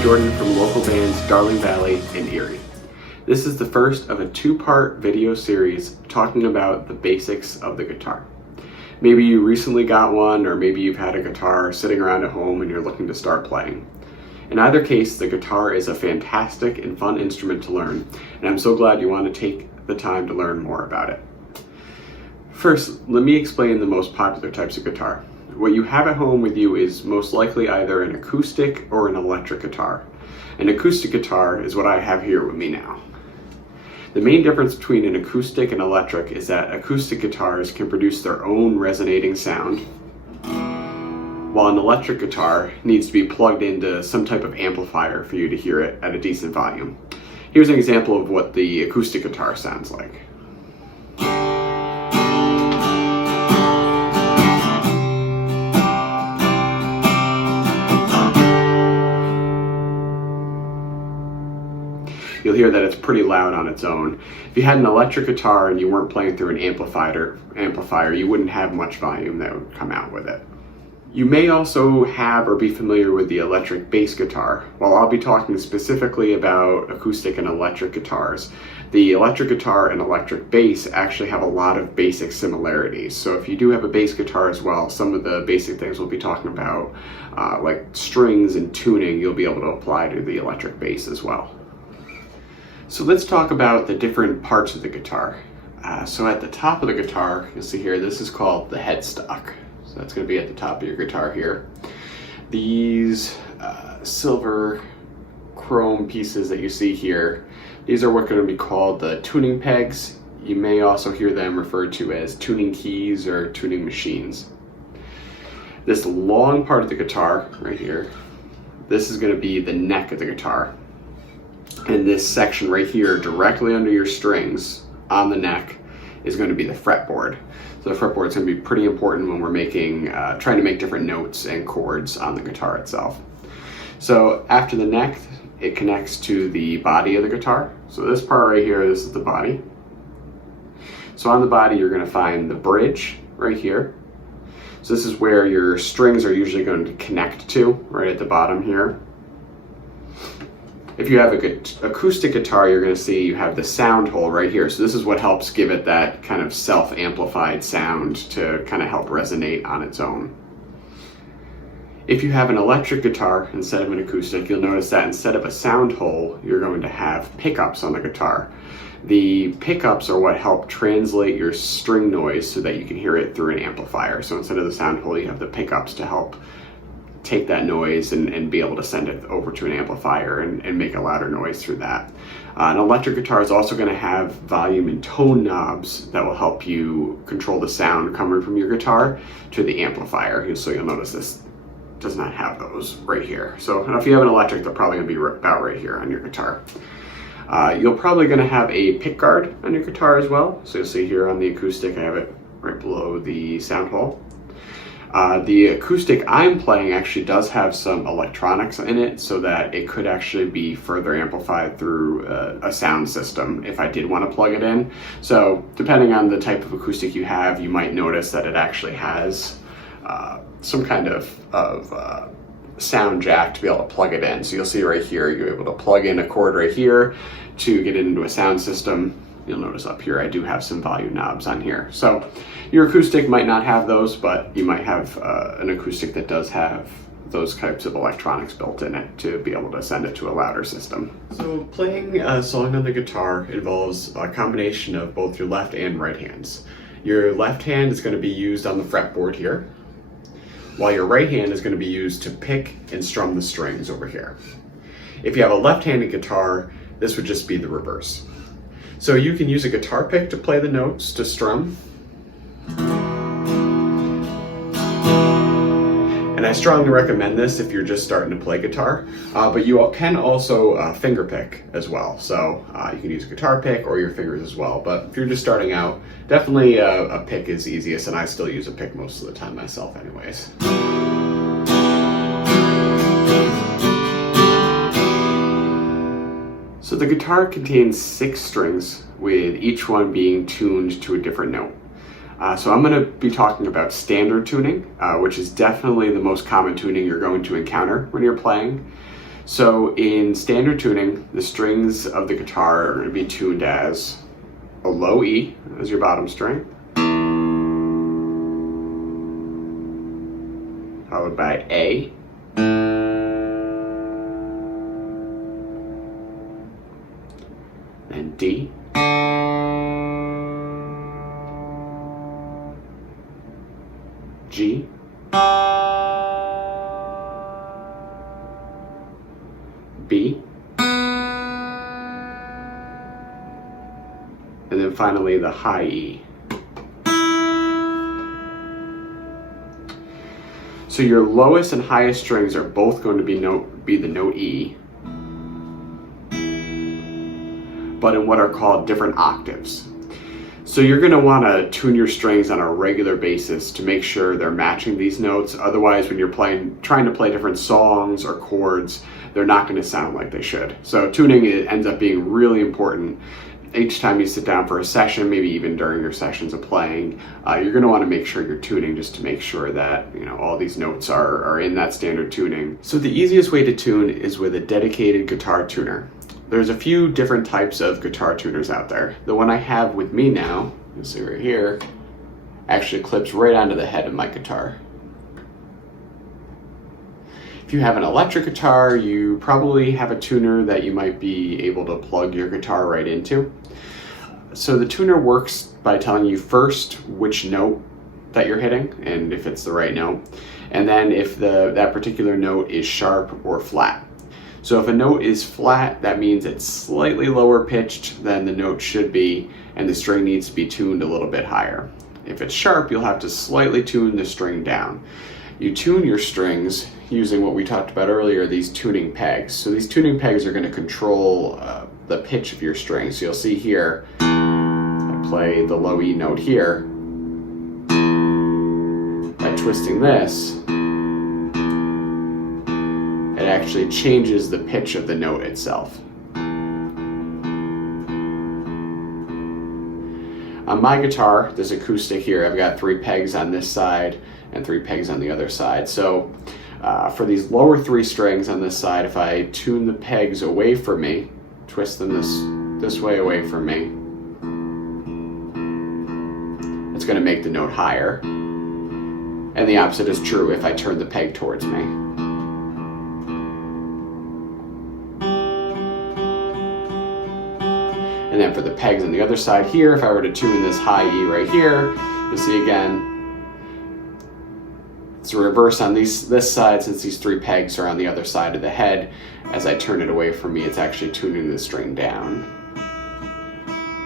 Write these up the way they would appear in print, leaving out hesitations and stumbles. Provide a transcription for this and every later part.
I'm Jordan from local bands Darling Valley and Erie. This is the first of a two-part video series talking about the basics of the guitar. Maybe you recently got one, or maybe you've had a guitar sitting around at home and you're looking to start playing. In either case, the guitar is a fantastic and fun instrument to learn, and I'm so glad you want to take the time to learn more about it. First, let me explain the most popular types of guitar. What you have at home with you is most likely either an acoustic or an electric guitar. An acoustic guitar is what I have here with me now. The main difference between an acoustic and electric is that acoustic guitars can produce their own resonating sound, while an electric guitar needs to be plugged into some type of amplifier for you to hear it at a decent volume. Here's an example of what the acoustic guitar sounds like. You'll hear that it's pretty loud on its own. If you had an electric guitar and you weren't playing through an amplifier, you wouldn't have much volume that would come out with it. You may also have or be familiar with the electric bass guitar. While I'll be talking specifically about acoustic and electric guitars, the electric guitar and electric bass actually have a lot of basic similarities. So if you do have a bass guitar as well, some of the basic things we'll be talking about, like strings and tuning, you'll be able to apply to the electric bass as well. So let's talk about the different parts of the guitar. So at the top of the guitar, you'll see here, this is called the headstock. So that's going to be at the top of your guitar here. These silver chrome pieces that you see here, these are what are going to be called the tuning pegs. You may also hear them referred to as tuning keys or tuning machines. This long part of the guitar right here, this is going to be the neck of the guitar. And this section right here, directly under your strings on the neck, is going to be the fretboard. So the fretboard is going to be pretty important when we're trying to make different notes and chords on the guitar itself. So after the neck, it connects to the body of the guitar. So this part right here, this is the body. So on the body, you're going to find the bridge right here. So this is where your strings are usually going to connect to, right at the bottom here. If you have a good acoustic guitar, you're going to see you have the sound hole right here. So this is what helps give it that kind of self-amplified sound to kind of help resonate on its own. If you have an electric guitar instead of an acoustic, you'll notice that instead of a sound hole, you're going to have pickups on the guitar. The pickups are what help translate your string noise so that you can hear it through an amplifier. So instead of the sound hole, you have the pickups to help take that noise and be able to send it over to an amplifier and make a louder noise through that. An electric guitar is also going to have volume and tone knobs that will help you control the sound coming from your guitar to the amplifier. So you'll notice this does not have those right here. So if you have an electric, they're probably going to be about right here on your guitar. You're probably going to have a pick guard on your guitar as well. So you'll see here on the acoustic, I have it right below the sound hole. The acoustic I'm playing actually does have some electronics in it so that it could actually be further amplified through a sound system if I did want to plug it in. So depending on the type of acoustic you have, you might notice that it actually has some kind of sound jack to be able to plug it in. So you'll see right here, you're able to plug in a cord right here to get it into a sound system. You'll notice up here I do have some volume knobs on here. So your acoustic might not have those, but you might have an acoustic that does have those types of electronics built in it to be able to send it to a louder system. So playing a song on the guitar involves a combination of both your left and right hands. Your left hand is going to be used on the fretboard here, while your right hand is going to be used to pick and strum the strings over here. If you have a left-handed guitar, this would just be the reverse. So you can use a guitar pick to play the notes, to strum. And I strongly recommend this if you're just starting to play guitar, but you can also finger pick as well. So you can use a guitar pick or your fingers as well, but if you're just starting out, definitely a pick is easiest, and I still use a pick most of the time myself anyways. So the guitar contains 6 strings, with each one being tuned to a different note. So I'm going to be talking about standard tuning, which is definitely the most common tuning you're going to encounter when you're playing. So in standard tuning, the strings of the guitar are going to be tuned as a low E as your bottom string, followed by A, then D, G, B, and then finally the high E. So your lowest and highest strings are both going to be the note E, but in what are called different octaves. So you're going to want to tune your strings on a regular basis to make sure they're matching these notes. Otherwise, when you're trying to play different songs or chords, they're not going to sound like they should. So tuning, it ends up being really important. Each time you sit down for a session, maybe even during your sessions of playing, you're going to want to make sure you're tuning just to make sure that all these notes are in that standard tuning. So the easiest way to tune is with a dedicated guitar tuner. There's a few different types of guitar tuners out there. The one I have with me now, you'll see right here, actually clips right onto the head of my guitar. If you have an electric guitar, you probably have a tuner that you might be able to plug your guitar right into. So the tuner works by telling you first which note that you're hitting and if it's the right note, and then if that particular note is sharp or flat. So if a note is flat, that means it's slightly lower pitched than the note should be, and the string needs to be tuned a little bit higher. If it's sharp, you'll have to slightly tune the string down. You tune your strings using what we talked about earlier, these tuning pegs. So these tuning pegs are going to control the pitch of your string. So you'll see here, I play the low E note here. By twisting this, it actually changes the pitch of the note itself. On my guitar, this acoustic here, I've got 3 pegs on this side and 3 pegs on the other side. So for these lower 3 strings on this side, if I tune the pegs away from me, twist them this way away from me, it's going to make the note higher. And the opposite is true if I turn the peg towards me. And then for the pegs on the other side here, if I were to tune this high E right here, you'll see again, it's a reverse on this side since these 3 pegs are on the other side of the head. As I turn it away from me, it's actually tuning the string down.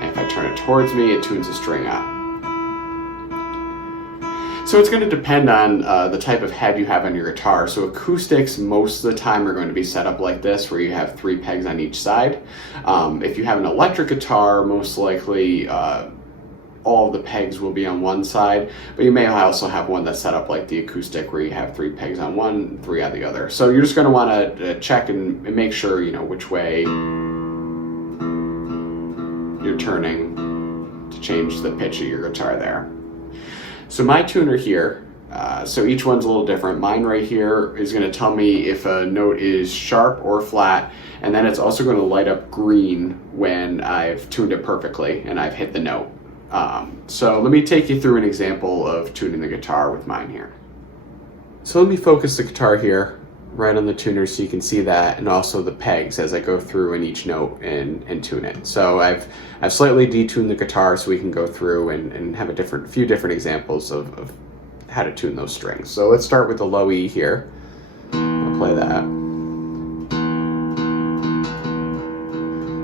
And if I turn it towards me, it tunes the string up. So it's going to depend on the type of head you have on your guitar. So acoustics most of the time are going to be set up like this, where you have 3 pegs on each side. If you have an electric guitar, most likely all of the pegs will be on one side, but you may also have one that's set up like the acoustic, where you have 3 pegs on one, 3 on the other. So you're just going to want to check and make sure which way you're turning to change the pitch of your guitar there. So my tuner here, so each one's a little different. Mine right here is going to tell me if a note is sharp or flat, and then it's also going to light up green when I've tuned it perfectly and I've hit the note. So let me take you through an example of tuning the guitar with mine here. So let me focus the guitar here right on the tuner so you can see that, and also the pegs as I go through in each note and tune it. So I've slightly detuned the guitar so we can go through and have a few different examples of how to tune those strings. So let's start with the low E here. I'll play that.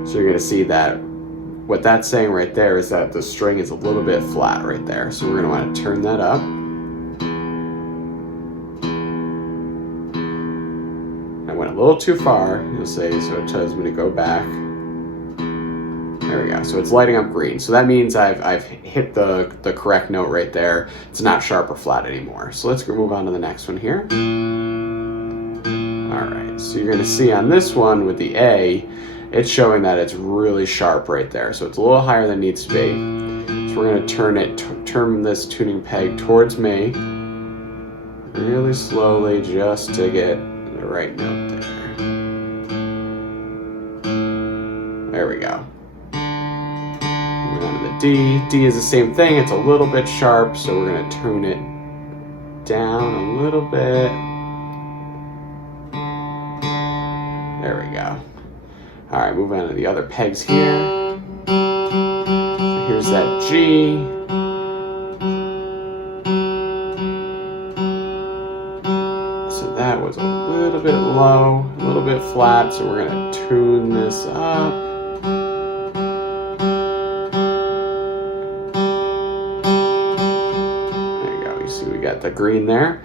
So you're going to see that what that's saying right there is that the string is a little bit flat right there. So we're going to want to turn that up. I went a little too far, you'll say, so it tells me to go back. There we go. So it's lighting up green. So that means I've hit the correct note right there. It's not sharp or flat anymore. So let's move on to the next one here. All right. So you're going to see on this one with the A, it's showing that it's really sharp right there. So it's a little higher than it needs to be. So we're going to turn this tuning peg towards me really slowly just to get the right note there. There we go. Moving on to the D. D is the same thing. It's a little bit sharp, so we're going to tune it down a little bit. There we go. All right, moving on to the other pegs here. So here's that G. So that was a little bit low, a little bit flat, so we're going to tune this up. There you go. You see we got the green there.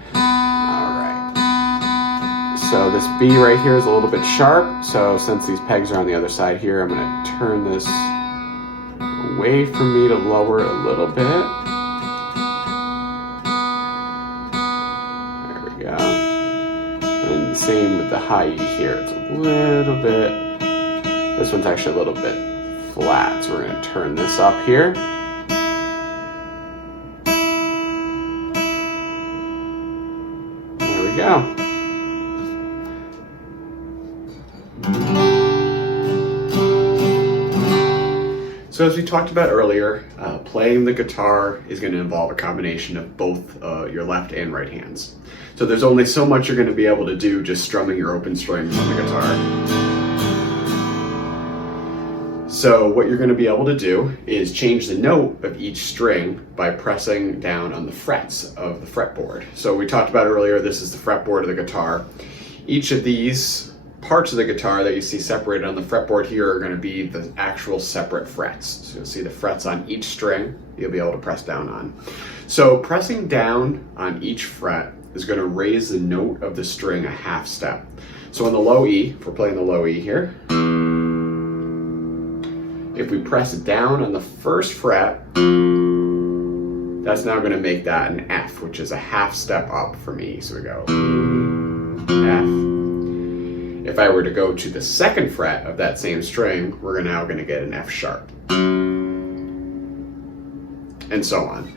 So this B right here is a little bit sharp, so since these pegs are on the other side here, I'm going to turn this away from me to lower it a little bit. There we go. And the same with the high E here. It's a little bit, this one's actually a little bit flat, so we're going to turn this up here. There we go. So as we talked about earlier, playing the guitar is going to involve a combination of both your left and right hands. So there's only so much you're going to be able to do just strumming your open strings on the guitar. So what you're going to be able to do is change the note of each string by pressing down on the frets of the fretboard. So we talked about earlier, this is the fretboard of the guitar. Each of these parts of the guitar that you see separated on the fretboard here are going to be the actual separate frets. So you'll see the frets on each string you'll be able to press down on. So pressing down on each fret is going to raise the note of the string a half step. So on the low E, if we're playing the low E here, if we press down on the first fret, that's now going to make that an F, which is a half step up from E. So we go F. If I were to go to the second fret of that same string, we're now going to get an F sharp. And so on.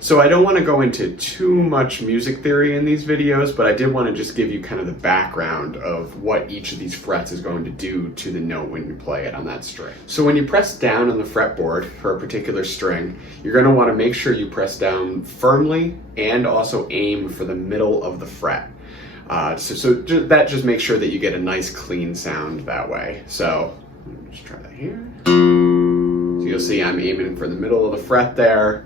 So I don't want to go into too much music theory in these videos, but I did want to just give you kind of the background of what each of these frets is going to do to the note when you play it on that string. So when you press down on the fretboard for a particular string, you're going to want to make sure you press down firmly and also aim for the middle of the fret. So that just makes sure that you get a nice clean sound that way. So let's try that here. So you'll see I'm aiming for the middle of the fret there.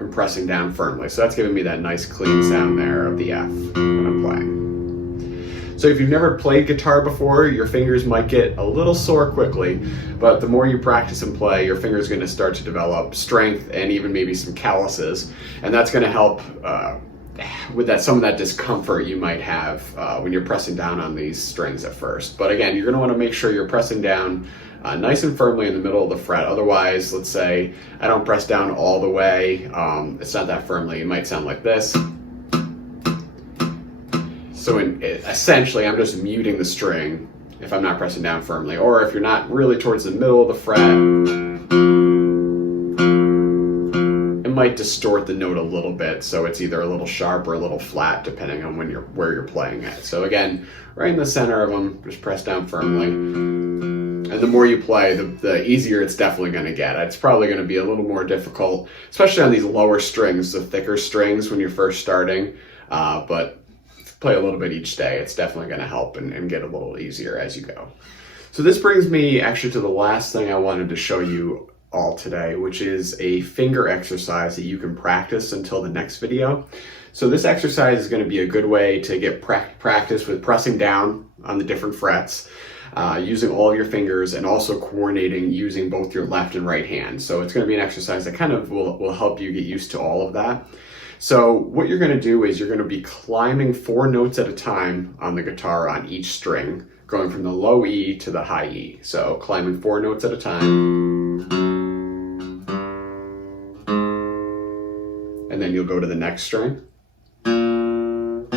I'm pressing down firmly. So that's giving me that nice clean sound there of the F when I'm playing. So if you've never played guitar before, your fingers might get a little sore quickly, but the more you practice and play, your fingers are going to start to develop strength and even maybe some calluses, and that's going to help with some of that discomfort you might have when you're pressing down on these strings at first. But again, you're going to want to make sure you're pressing down nice and firmly in the middle of the fret. Otherwise, let's say I don't press down all the way, it's not that firmly, it might sound like this. So essentially, I'm just muting the string if I'm not pressing down firmly. Or if you're not really towards the middle of the fret, it might distort the note a little bit. So it's either a little sharp or a little flat, depending on where you're playing it. So again, right in the center of them, just press down firmly. And the more you play, the easier it's definitely going to get. It's probably going to be a little more difficult, especially on these lower strings, the thicker strings when you're first starting. But play a little bit each day, it's definitely going to help and get a little easier as you go. So this brings me actually to the last thing I wanted to show you all today, which is a finger exercise that you can practice until the next video. So this exercise is going to be a good way to get practice with pressing down on the different frets, using all of your fingers, and also coordinating using both your left and right hand. So it's going to be an exercise that kind of will help you get used to all of that. So what you're going to do is you're going to be climbing 4 notes at a time on the guitar on each string, going from the low E to the high E. So climbing 4 notes at a time. And then you'll go to the next string. And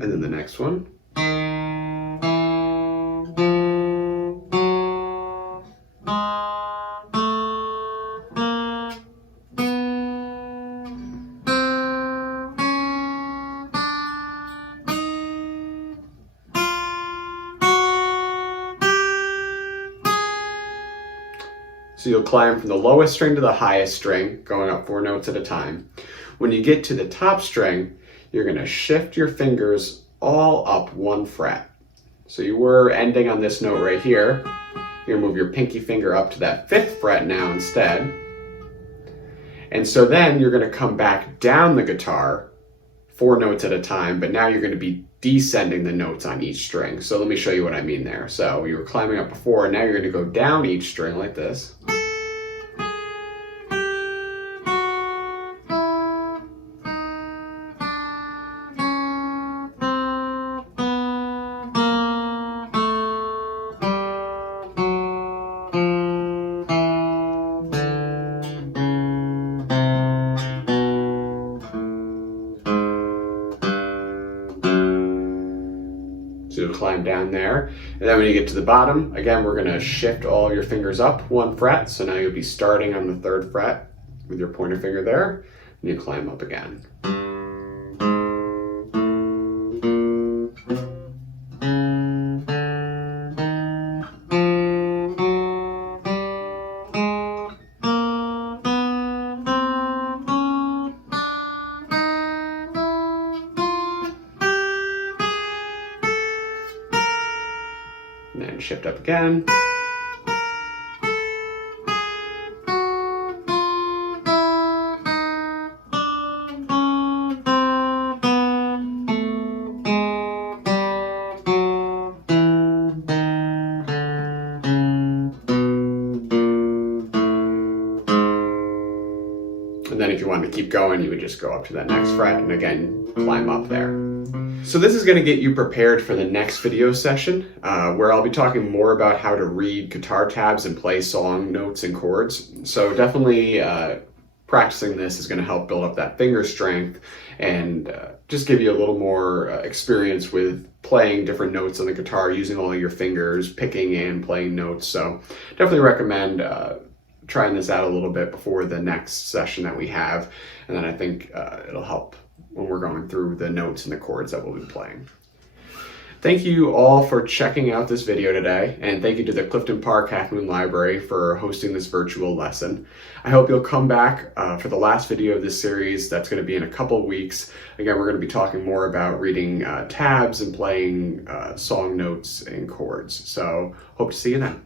then the next one. So you'll climb from the lowest string to the highest string, going up 4 notes at a time. When you get to the top string, you're going to shift your fingers all up 1 fret. So you were ending on this note right here. You're going to move your pinky finger up to that 5th fret now instead. And so then you're going to come back down the guitar 4 notes at a time, but now you're going to be descending the notes on each string. So let me show you what I mean there. So you were climbing up before, and now you're going to go down each string like this. So you'll climb down there. And then when you get to the bottom, again, we're going to shift all of your fingers up 1 fret. So now you'll be starting on the 3rd fret with your pointer finger there, and you climb up again. And then shift up again. And then if you wanted to keep going, you would just go up to that next fret and again, climb up there. So this is going to get you prepared for the next video session, where I'll be talking more about how to read guitar tabs and play song notes and chords. So definitely practicing this is going to help build up that finger strength and just give you a little more experience with playing different notes on the guitar, using all of your fingers, picking and playing notes. So definitely recommend trying this out a little bit before the next session that we have. And then I think it'll help when we're going through the notes and the chords that we'll be playing. Thank you all for checking out this video today, and thank you to the Clifton Park Half Moon Library for hosting this virtual lesson. I hope you'll come back for the last video of this series. That's going to be in a couple weeks. Again, we're going to be talking more about reading tabs and playing song notes and chords. So hope to see you then.